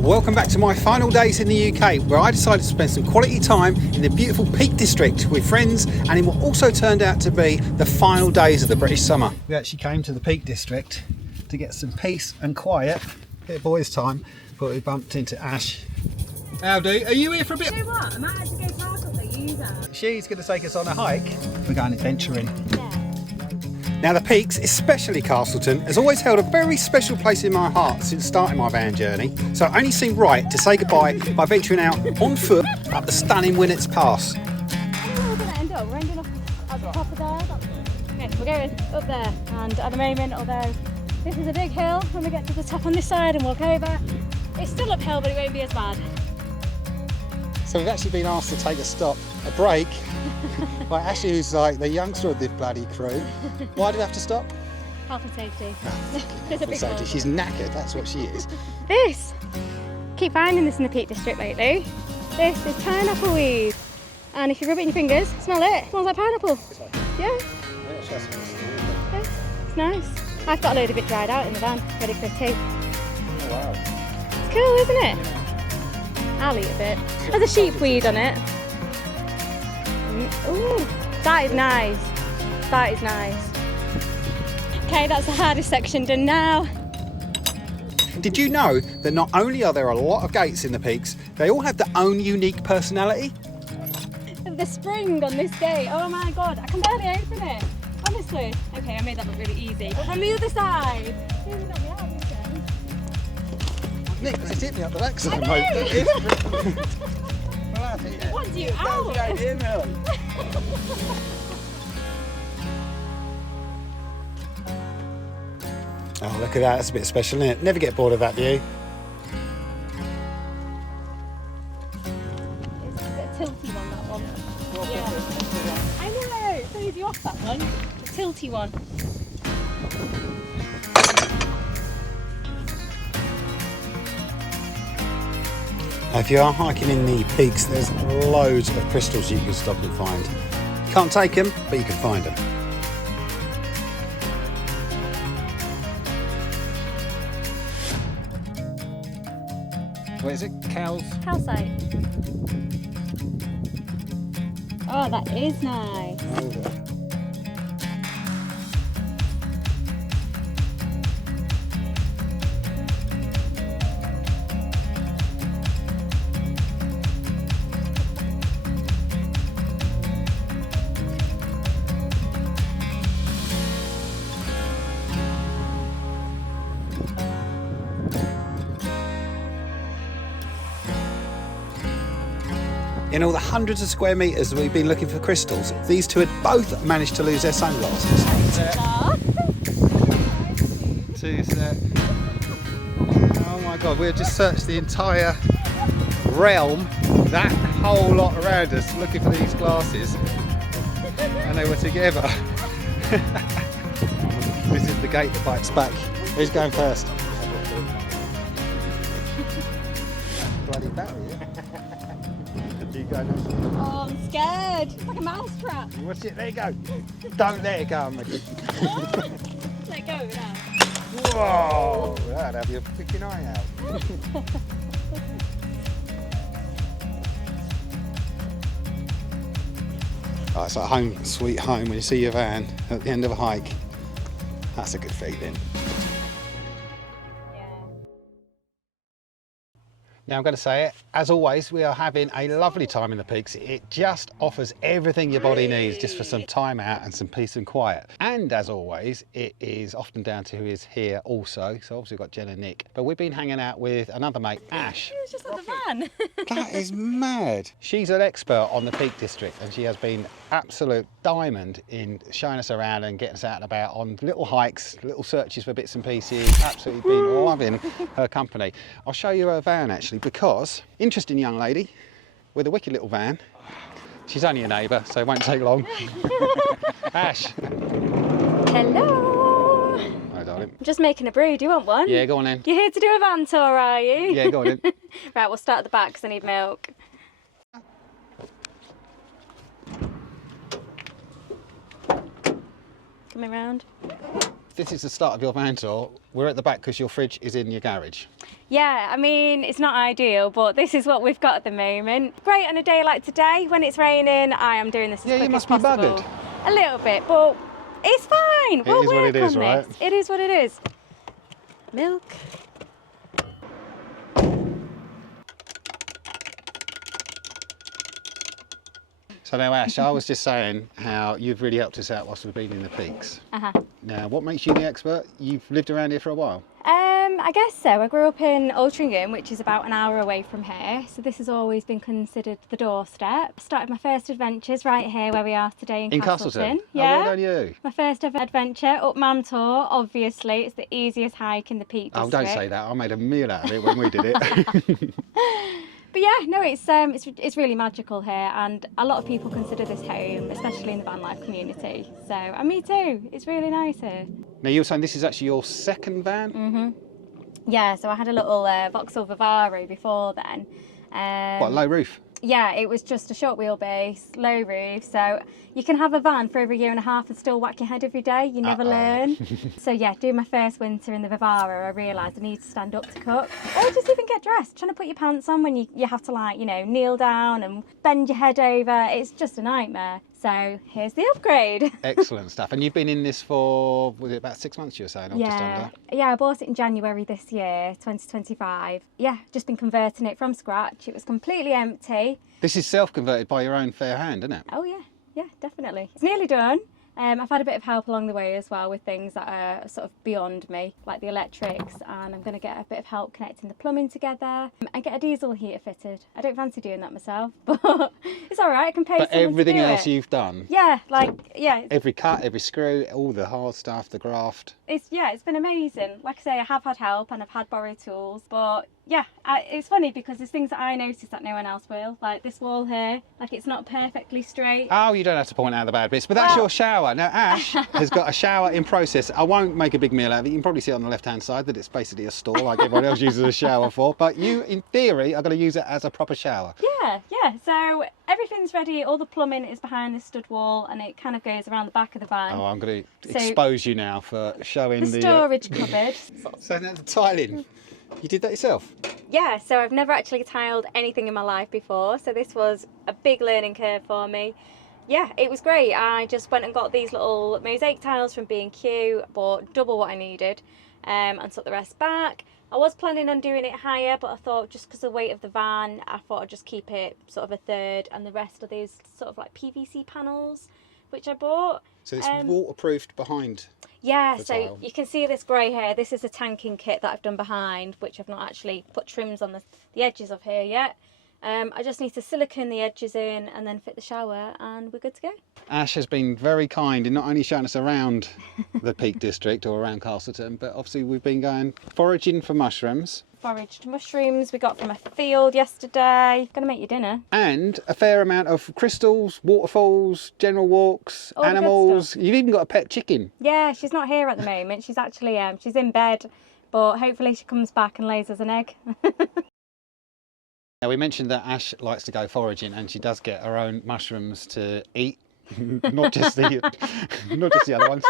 Welcome back to my final days in the UK, where I decided to spend some quality time in the beautiful Peak District with friends, and in what also turned out to be the final days of the British summer. We actually came to the Peak District to get some peace and quiet, a bit of boys' time, but we bumped into Ash. Howdy, are you here for a bit? You know what? I might actually go Castleton like you guys. She's going to take us on a hike. We're going adventuring. Yeah. Now the Peaks, especially Castleton, has always held a very special place in my heart since starting my van journey, so it only seemed right to say goodbye by venturing out on foot up the stunning Winnets Pass. I don't know where we're going to end up. We're ending up at the top of there. Okay, we're going up there, and at the moment, although this is a big hill, when we get to the top on this side and walk over, it's still uphill, but it won't be as bad. So we've actually been asked to take a break, by Ashley, who's like the youngster of this bloody crew. Why do we have to stop? Health and safety. Health and safety. She's knackered, that's what she is. This! Keep finding this in the Peak District lately. This is pineapple weed. And if you rub it in your fingers, smell it. It smells like pineapple. Yeah. Yeah, it's nice. I've got a load of it dried out in the van, ready for a tea. Oh wow. It's cool, isn't it? I'll eat a bit. There's a sheep weed on it. Ooh, that is nice. That is nice. Okay, that's the hardest section done now. Did you know that not only are there a lot of gates in the Peaks, they all have their own unique personality? The spring on this gate, oh my god, I can barely open it. Honestly. Okay, I made that look really easy. But from the other side, Nick, it's hit me up the backside, I mate. It wants you out. Oh, look at that. That's a bit special, isn't it? Never get bored of that, do you? It's a bit tilty one, that one. Yeah. I know, it throws you off, that one. The tilty one. Now, if you are hiking in the Peaks, there's loads of crystals you can stop and find. You can't take them, but you can find them. What is it? Calcite. Oh, that is nice. In all the hundreds of square metres that we've been looking for crystals, these two had both managed to lose their sunglasses. Two set. Oh my god, we've just searched the entire realm, that whole lot around us, looking for these glasses, and they were together. This is the gate that bites back. Who's going first? Bloody barrier. Oh, I'm scared. It's like a mouse trap. Watch it, there you go. Don't let it go. Let go now. Whoa, that'd have your freaking eye out. Oh, it's like home, sweet home, when you see your van at the end of a hike. That's a good feeling. Now I'm going to say it, as always, we are having a lovely time in the Peaks. It just offers everything your body needs just for some time out and some peace and quiet. And as always, it is often down to who is here also. So obviously we've got Jen and Nick, but we've been hanging out with another mate, Ash. It was just at the van. That is mad. She's an expert on the Peak District, and she has been absolute diamond in showing us around and getting us out and about on little hikes, little searches for bits and pieces. Absolutely been loving her company. I'll show you her van actually, because interesting young lady with a wicked little van. She's only a neighbour, so it won't take long. Ash. Hello. Hi darling. I'm just making a brew. Do you want one? Yeah, go on then. You're here to do a van tour, are you? Yeah, go on then. Right, we'll start at the back because I need milk. Coming round. This is the start of your van tour. We're at the back because your fridge is in your garage. Yeah, I mean, it's not ideal, but this is what we've got at the moment. Great on a day like today, when it's raining, I am doing this as quick as possible. Yeah, you must be buggered. A little bit, but it's fine. We'll work what it is, on right? this. It is what it is. Milk. So now, Ash, I was just saying how you've really helped us out whilst we've been in the peaks. Now, what makes you the expert? You've lived around here for a while. I guess so. I grew up in Altrincham, which is about an hour away from here. So this has always been considered the doorstep. Started my first adventures right here where we are today in Castleton. Yeah. Oh, well done you. My first ever adventure, up Mam Tor, obviously. It's the easiest hike in the Peak District. Oh, don't say that. I made a meal out of it when we did it. But yeah, no, it's really magical here, and a lot of people consider this home, especially in the van life community. So, and me too. It's really nice here. Now, you were saying this is actually your second van? Yeah, so I had a little Vauxhall Vivaro before then. What, low roof? Yeah, it was just a short wheelbase, low roof. So you can have a van for over a year and a half and still whack your head every day. You never learn. So yeah, doing my first winter in the Vivaro, I realised I need to stand up to cook. Or just even get dressed. Trying to put your pants on when you have to, like, you know, kneel down and bend your head over. It's just a nightmare. So here's the upgrade. Excellent stuff. And you've been in this for, was it about 6 months you were saying, or just under? Yeah, I bought it in January this year, 2025. Yeah, just been converting it from scratch. It was completely empty. This is self-converted by your own fair hand, isn't it? Oh yeah, definitely. It's nearly done. I've had a bit of help along the way as well with things that are sort of beyond me, like the electrics, and I'm going to get a bit of help connecting the plumbing together and get a diesel heater fitted. I don't fancy doing that myself, but it's all right. I can pay someone to do it. But everything else you've done? Yeah, Every cut, every screw, all the hard stuff, the graft. It's been amazing. Like I say, I have had help and I've had borrowed tools, but yeah, it's funny because there's things that I notice that no one else will, like this wall here, like it's not perfectly straight. Oh, you don't have to point out the bad bits, but that's your shower. Now, Ash has got a shower in process. I won't make a big meal out of it. You can probably see on the left-hand side that it's basically a stall like everyone else uses a shower for, but you, in theory, are going to use it as a proper shower. Yeah, so everything's ready. All the plumbing is behind the stud wall and it kind of goes around the back of the van. Oh, I'm going to expose you now for showing the storage cupboard. So now the tiling. You did that yourself? Yeah, so I've never actually tiled anything in my life before, so this was a big learning curve for me. Yeah, it was great. I just went and got these little mosaic tiles from B&Q, bought double what I needed, and took the rest back. I was planning on doing it higher, but I thought just because of the weight of the van, I thought I'd just keep it sort of a third, and the rest of these sort of like PVC panels, which I bought. So it's waterproofed behind. Yeah, the so tile. you can see this grey here. This is a tanking kit that I've done behind, which I've not actually put trims on the edges of here yet. I just need to silicone the edges in and then fit the shower and we're good to go. Ash has been very kind in not only showing us around the Peak District or around Castleton, but obviously we've been going foraging for mushrooms. Foraged mushrooms we got from a field yesterday. Gonna make you dinner. And a fair amount of crystals, waterfalls, general walks, all animals. You've even got a pet chicken. Yeah, she's not here at the moment. She's actually she's in bed, but hopefully she comes back and lays us an egg. Now, we mentioned that Ash likes to go foraging and she does get her own mushrooms to eat, not just the other ones.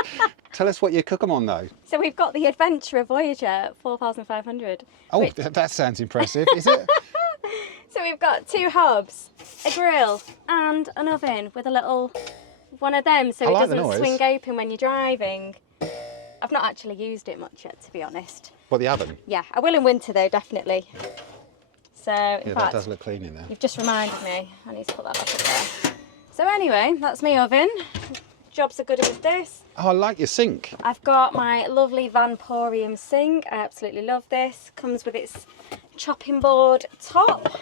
Tell us what you cook them on though. So we've got the Adventurer Voyager 4500. Oh, that sounds impressive, is it? So we've got 2 hobs, a grill and an oven with a little one of them so it doesn't swing open when you're driving. I've not actually used it much yet, to be honest. What, the oven? Yeah, I will in winter though, definitely. So, in fact, that does look clean in there. You've just reminded me. I need to put that back up there. So anyway, that's my oven. Jobs are good with this. Oh, I like your sink. I've got my lovely Vanporium sink. I absolutely love this. Comes with its chopping board top.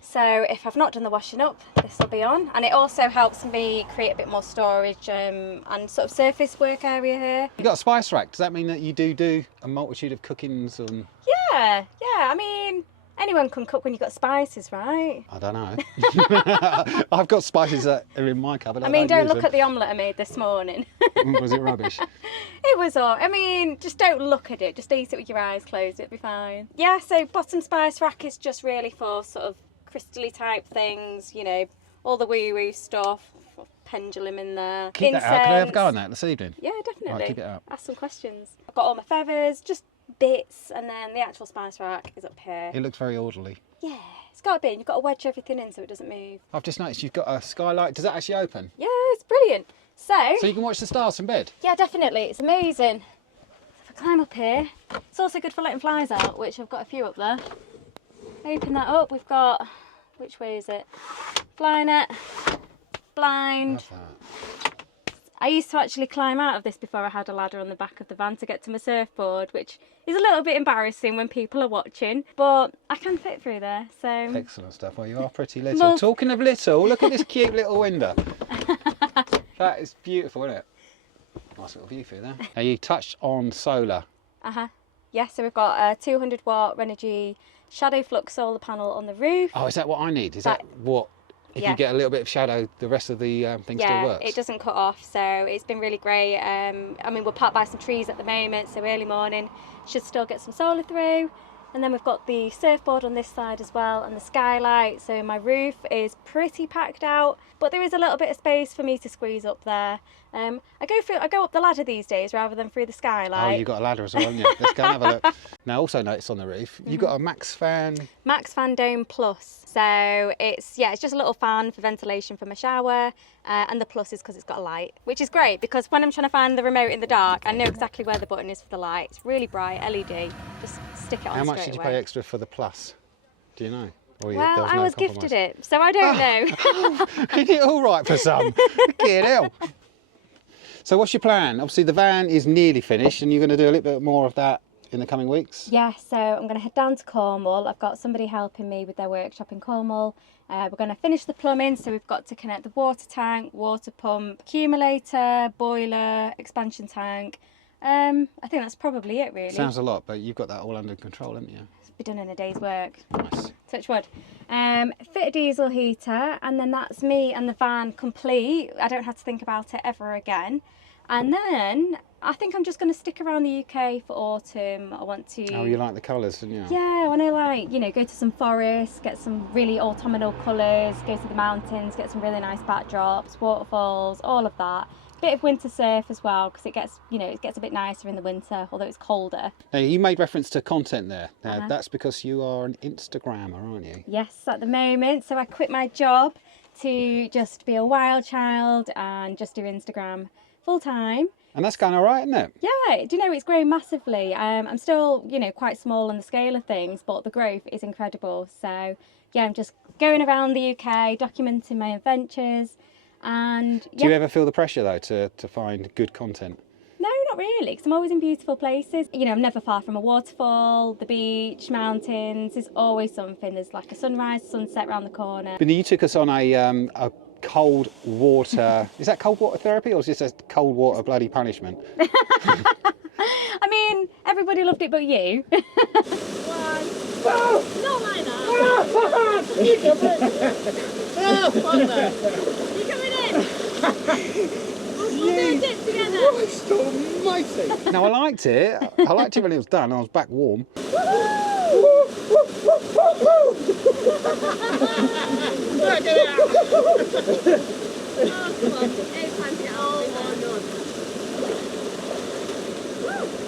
So if I've not done the washing up, this will be on. And it also helps me create a bit more storage and sort of surface work area here. You've got a spice rack. Does that mean that you do a multitude of cookings? And... Yeah. I mean, anyone can cook when you've got spices, right? I don't know. I've got spices that are in my cupboard. I mean, don't look at the omelette I made this morning. Was it rubbish? It was all. I mean, just don't look at it. Just eat it with your eyes closed. It'll be fine. Yeah, so bottom spice rack is just really for sort of crystally type things, you know, all the woo-woo stuff. pendulum in there. Keep that out. Can I have a go on that this evening? Yeah, definitely. Right, keep it up. Ask some questions. I've got all my feathers, just bits, and then the actual spice rack is up here. It looks very orderly. Yeah, it's got to be. You've got to wedge everything in so it doesn't move. I've just noticed you've got a skylight. Does that actually open? Yeah, it's brilliant. So you can watch the stars from bed? Yeah, definitely. It's amazing. If I climb up here, it's also good for letting flies out, which I've got a few up there. Open that up. We've got, which way is it? Fly net, blind. I used to actually climb out of this before I had a ladder on the back of the van to get to my surfboard, which is a little bit embarrassing when people are watching, but I can fit through there, so... Excellent stuff. Well, you are pretty little. Talking of little, look at this cute little window. That is beautiful, isn't it? Nice little view through there. Now, you touched on solar. Yeah, so we've got a 200 watt Renogy shadow flux solar panel on the roof. Oh, is that what I need? Is that what... If you get a little bit of shadow, the rest of the thing still works? Yeah, it doesn't cut off, so it's been really great. I mean, we're parked by some trees at the moment, so early morning should still get some solar through. And then we've got the surfboard on this side as well, and the skylight, so my roof is pretty packed out, but there is a little bit of space for me to squeeze up there. I go up the ladder these days rather than through the skylight. Oh, you've got a ladder as well, haven't you? Let's go and have a look. Now, also notice on the roof, you've got a Max Fan Dome Plus. So it's just a little fan for ventilation for my shower, and the plus is because it's got a light, which is great because when I'm trying to find the remote in the dark, I know exactly where the button is for the light. It's really bright, LED. Just stick it on. How much did you pay extra for the plus? Do you know? Well, I was gifted it, so I don't know. Isn't it all right for some? Get out. So what's your plan? Obviously the van is nearly finished and you're going to do a little bit more of that in the coming weeks? Yeah, so I'm going to head down to Cornwall. I've got somebody helping me with their workshop in Cornwall. We're going to finish the plumbing, so we've got to connect the water tank, water pump, accumulator, boiler, expansion tank. I think that's probably it really. Sounds a lot, but you've got that all under control, haven't you? It's be done in a day's work. Nice. Touch wood. Fit a diesel heater, and then that's me and the van complete. I don't have to think about it ever again. And then I think I'm just going to stick around the UK for autumn. I want to... Oh, you like the colours, don't you? Yeah, I want to go to some forests, get some really autumnal colours, go to the mountains, get some really nice backdrops, waterfalls, all of that. Bit of winter surf as well, because it gets, it gets a bit nicer in the winter, although it's colder. Now, you made reference to content there. Now, that's because you are an Instagrammer, aren't you? Yes, at the moment. So I quit my job to just be a wild child and just do Instagram full time. And that's going all right, isn't it? Yeah, do you know, it's growing massively. I'm still, quite small on the scale of things, but the growth is incredible. So yeah, I'm just going around the UK, documenting my adventures. And do you ever feel the pressure though to find good content? No, not really, because I'm always in beautiful places. I'm never far from a waterfall, the beach, mountains. There's always something. There's like a sunrise, sunset around the corner. But you took us on a cold water. Is that cold water therapy or is this a cold water bloody punishment? I mean, everybody loved it but you. Not like that. You coming in? We'll do a dip together. Christ almighty. No, I liked it. I liked it when it was done. I was back warm.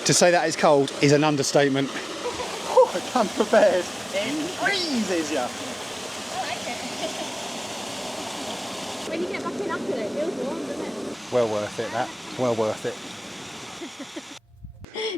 To say that it's cold is an understatement. Oh, I come prepared. It freezes you. I like it. When you get back in after it feels warm, doesn't it? Well worth it, that. Well worth it.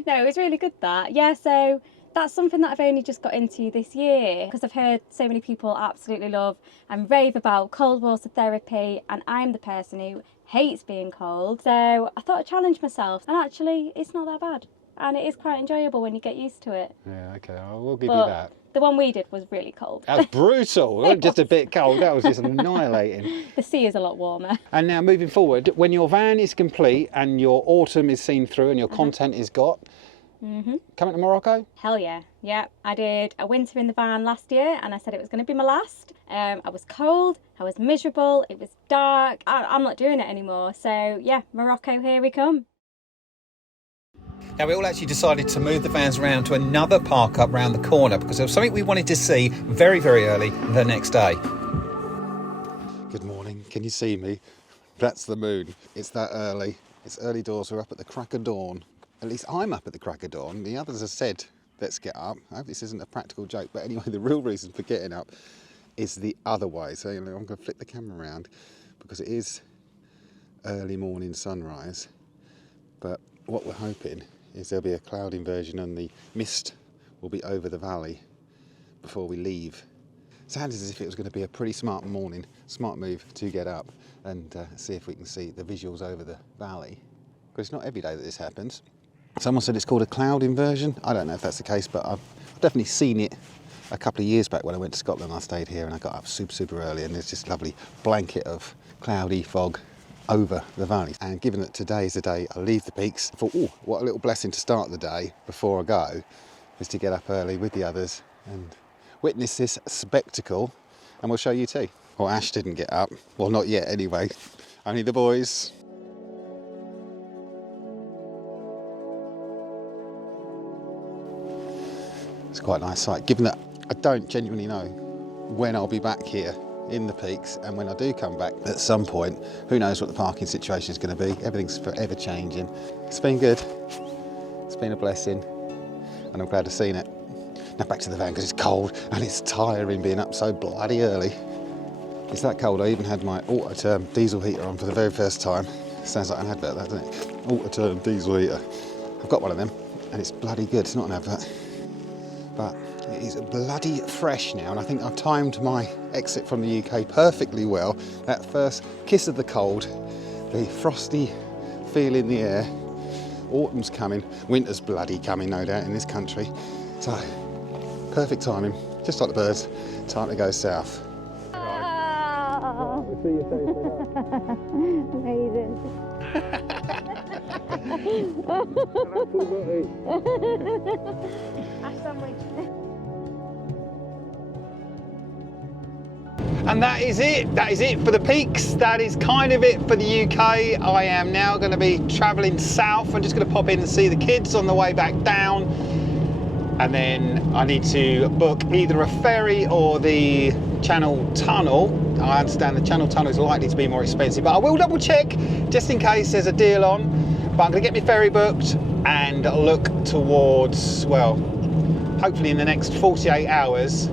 No, it was really good that. Yeah, so that's something that I've only just got into this year because I've heard so many people absolutely love and rave about cold water therapy, and I'm the person who hates being cold. So I thought I'd challenge myself, and actually it's not that bad. And it is quite enjoyable when you get used to it. Yeah, okay, I will give you that. The one we did was really cold. That was brutal. It wasn't just a bit cold, that was just annihilating. The sea is a lot warmer. And now moving forward, when your van is complete and your autumn is seen through and your content is got, coming to Morocco? Hell yeah. Yeah, I did a winter in the van last year and I said it was going to be my last. I was cold, I was miserable, it was dark. I'm not doing it anymore. So yeah, Morocco, here we come. Now, we all actually decided to move the vans around to another park up round the corner because there was something we wanted to see very, very early the next day. Good morning. Can you see me? That's the moon. It's that early. It's early doors. We're up at the crack of dawn. At least I'm up at the crack of dawn. The others have said, let's get up. I hope this isn't a practical joke, but anyway, the real reason for getting up is the other way. So I'm going to flip the camera around because it is early morning sunrise. But what we're hoping is there'll be a cloud inversion and the mist will be over the valley before we leave. Sounds as if it was going to be a pretty smart morning, smart move to get up and see if we can see the visuals over the valley. Because it's not every day that this happens. Someone said it's called a cloud inversion. I don't know if that's the case, but I've definitely seen it a couple of years back when I went to Scotland. I stayed here and I got up super early and there's this lovely blanket of cloudy fog over the valley. And given that today is the day I leave the peaks, I thought, oh, what a little blessing to start the day before I go, is to get up early with the others and witness this spectacle, and we'll show you too. Well, Ash didn't get up. Well, not yet anyway. Only the boys. It's quite a nice sight, given that I don't genuinely know when I'll be back here in the peaks, and when I do come back at some point, who knows what the parking situation is going to be. Everything's forever changing. It's been good. It's been a blessing, and I'm glad I've seen it. Now back to the van because it's cold and it's tiring being up so bloody early. It's that cold I even had my auto-term diesel heater on for the very first time. Sounds like an advert, that, doesn't it? Auto-term diesel heater. I've got one of them and it's bloody good. It's not an advert, but it is bloody fresh now, and I think I've timed my exit from the UK perfectly well. That first kiss of the cold, the frosty feel in the air. Autumn's coming, winter's bloody coming no doubt in this country. So, perfect timing, just like the birds, time to go south. Oh. We'll see you Amazing. And that is it. That is it for the peaks. That is kind of it for the UK. I am now going to be travelling south. I'm just going to pop in and see the kids on the way back down. And then I need to book either a ferry or the Channel Tunnel. I understand the Channel Tunnel is likely to be more expensive, but I will double check just in case there's a deal on. But I'm going to get my ferry booked and look towards, well, hopefully in the next 48 hours,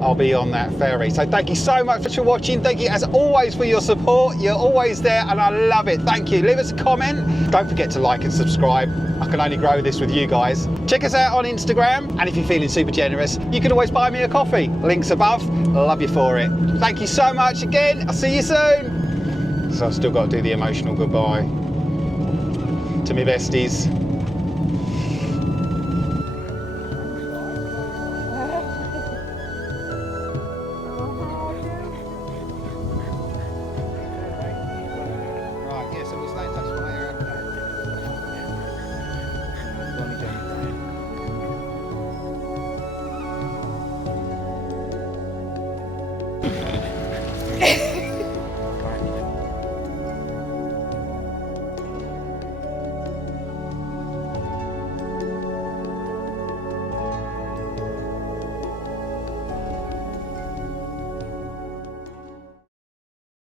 I'll be on that ferry. So thank you so much for watching. Thank you as always for your support. You're always there and I love it. Thank you. Leave us a comment. Don't forget to like and subscribe. I can only grow this with you guys. Check us out on Instagram, and if you're feeling super generous, you can always buy me a coffee. Links above. Love you for it. Thank you so much again. I'll see you soon. So I've still got to do the emotional goodbye to my besties.